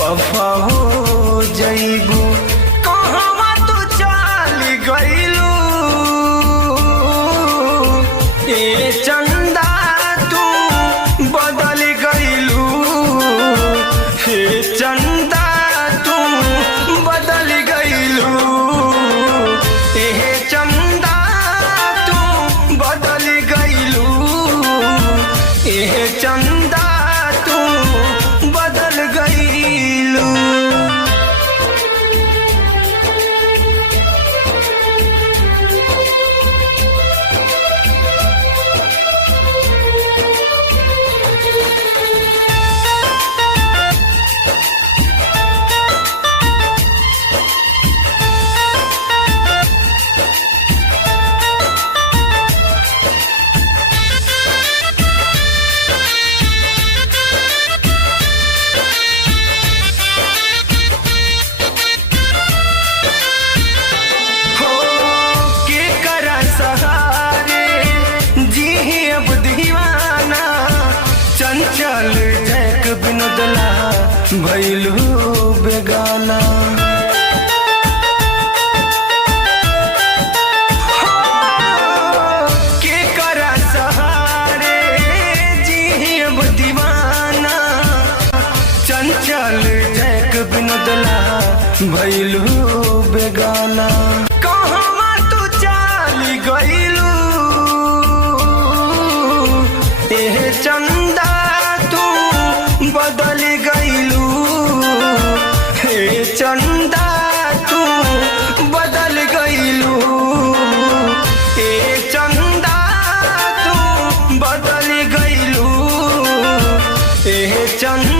वफा हो जइबू कहवा तू चल गइलू ए चंदा तू बदल गइलू हे चंदा तू बदल गइलू ए चंदा तू बदल गइलू ए चंदा तू बदल गइलू। चंचल जैक बिनोदला भैलू बेगाना के करा सहारे जीव दीवाना चंचल जैक बिनोदला भैलू बेगाना कहवा तू चल गइलू ए चंदा तू बदल गइलू हे चंदा तू बदल गइलू ए चंदा तू बदल गइलू ए चंदा